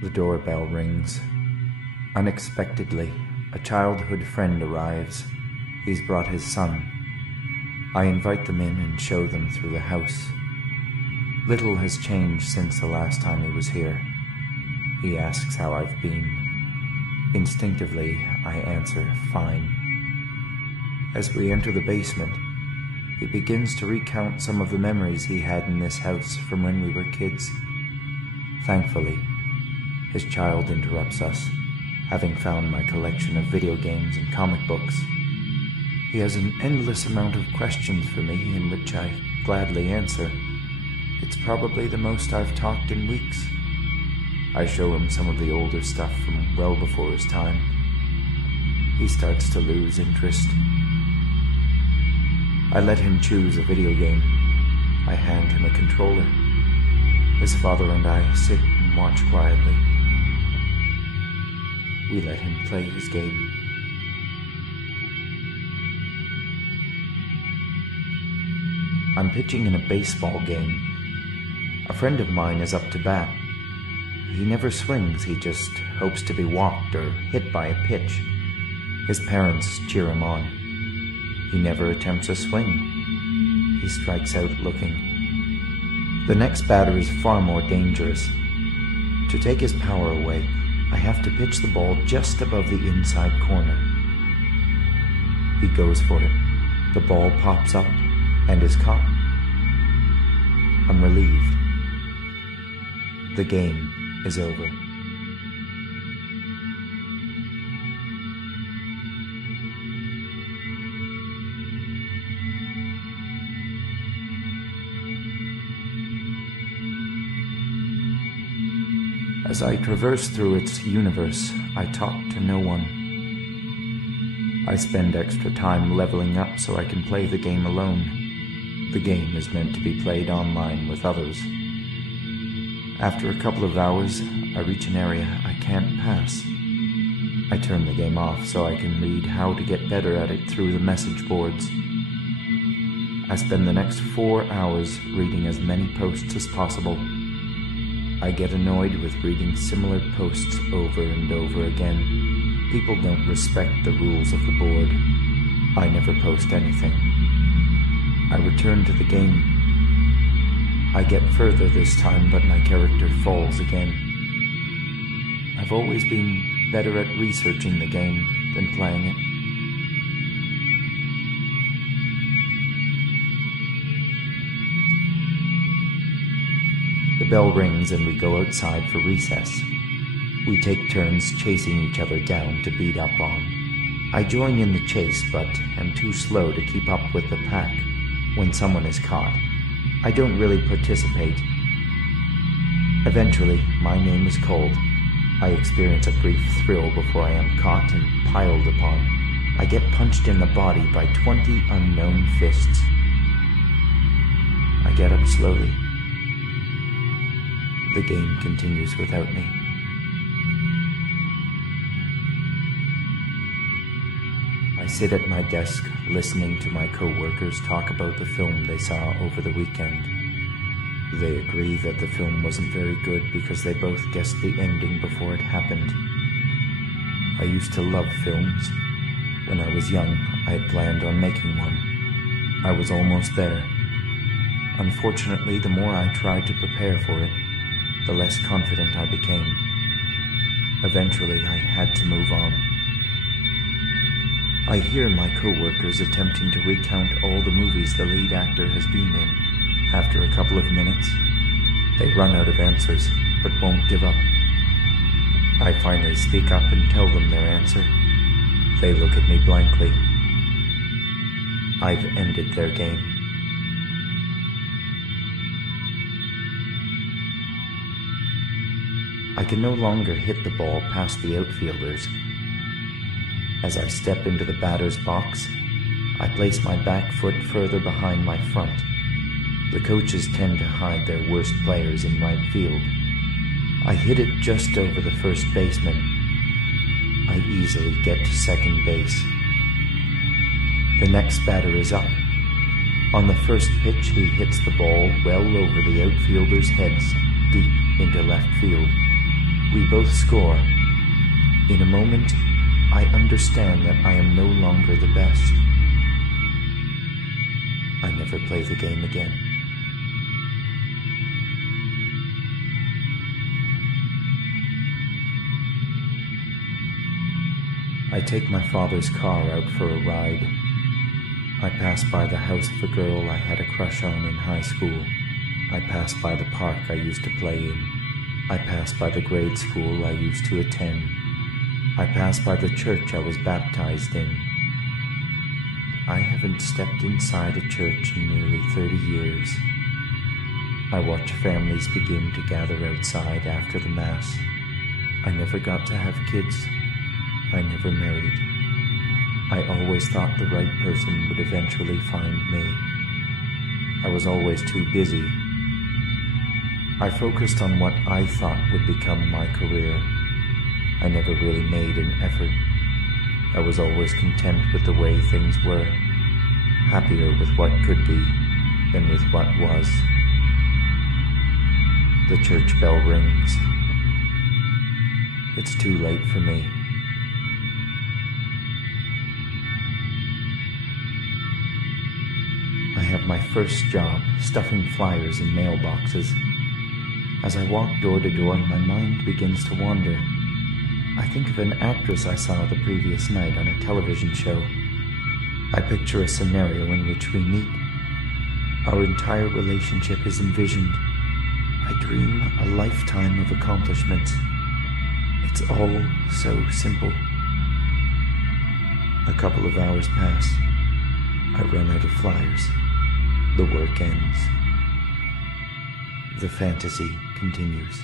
The doorbell rings. Unexpectedly, a childhood friend arrives. He's brought his son. I invite them in and show them through the house. Little has changed since the last time he was here. He asks how I've been. Instinctively, I answer, fine. As we enter the basement, he begins to recount some of the memories he had in this house from when we were kids. Thankfully, his child interrupts us, having found my collection of video games and comic books. He has an endless amount of questions for me, in which I gladly answer. It's probably the most I've talked in weeks. I show him some of the older stuff from well before his time. He starts to lose interest. I let him choose a video game. I hand him a controller. His father and I sit and watch quietly. We let him play his game. I'm pitching in a baseball game. A friend of mine is up to bat. He never swings, he just hopes to be walked or hit by a pitch. His parents cheer him on. He never attempts a swing. He strikes out looking. The next batter is far more dangerous. To take his power away, I have to pitch the ball just above the inside corner. He goes for it. The ball pops up and is caught. I'm relieved. The game is over. As I traverse through its universe, I talk to no one. I spend extra time leveling up so I can play the game alone. The game is meant to be played online with others. After a couple of hours, I reach an area I can't pass. I turn the game off so I can read how to get better at it through the message boards. I spend the next 4 hours reading as many posts as possible. I get annoyed with reading similar posts over and over again. People don't respect the rules of the board. I never post anything. I return to the game. I get further this time, but my character falls again. I've always been better at researching the game than playing it. The bell rings and we go outside for recess. We take turns chasing each other down to beat up on. I join in the chase, but am too slow to keep up with the pack. When someone is caught, I don't really participate. Eventually, my name is called. I experience a brief thrill before I am caught and piled upon. I get punched in the body by 20 unknown fists. I get up slowly. The game continues without me. I sit at my desk listening to my co-workers talk about the film they saw over the weekend. They agree that the film wasn't very good because they both guessed the ending before it happened. I used to love films. When I was young, I had planned on making one. I was almost there. Unfortunately, the more I tried to prepare for it, the less confident I became. Eventually, I had to move on. I hear my co-workers attempting to recount all the movies the lead actor has been in. After a couple of minutes, they run out of answers, but won't give up. I finally speak up and tell them their answer. They look at me blankly. I've ended their game. I can no longer hit the ball past the outfielders. As I step into the batter's box, I place my back foot further behind my front. The coaches tend to hide their worst players in right field. I hit it just over the first baseman. I easily get to second base. The next batter is up. On the first pitch, he hits the ball well over the outfielders' heads, deep into left field. We both score. In a moment, I understand that I am no longer the best. I never play the game again. I take my father's car out for a ride. I pass by the house of a girl I had a crush on in high school. I pass by the park I used to play in. I pass by the grade school I used to attend. I pass by the church I was baptized in. I haven't stepped inside a church in nearly 30 years. I watch families begin to gather outside after the Mass. I never got to have kids. I never married. I always thought the right person would eventually find me. I was always too busy. I focused on what I thought would become my career. I never really made an effort. I was always content with the way things were, happier with what could be than with what was. The church bell rings. It's too late for me. I have my first job stuffing flyers in mailboxes. As I walk door to door, my mind begins to wander. I think of an actress I saw the previous night on a television show. I picture a scenario in which we meet. Our entire relationship is envisioned. I dream a lifetime of accomplishments. It's all so simple. A couple of hours pass. I run out of flyers. The work ends. The fantasy continues.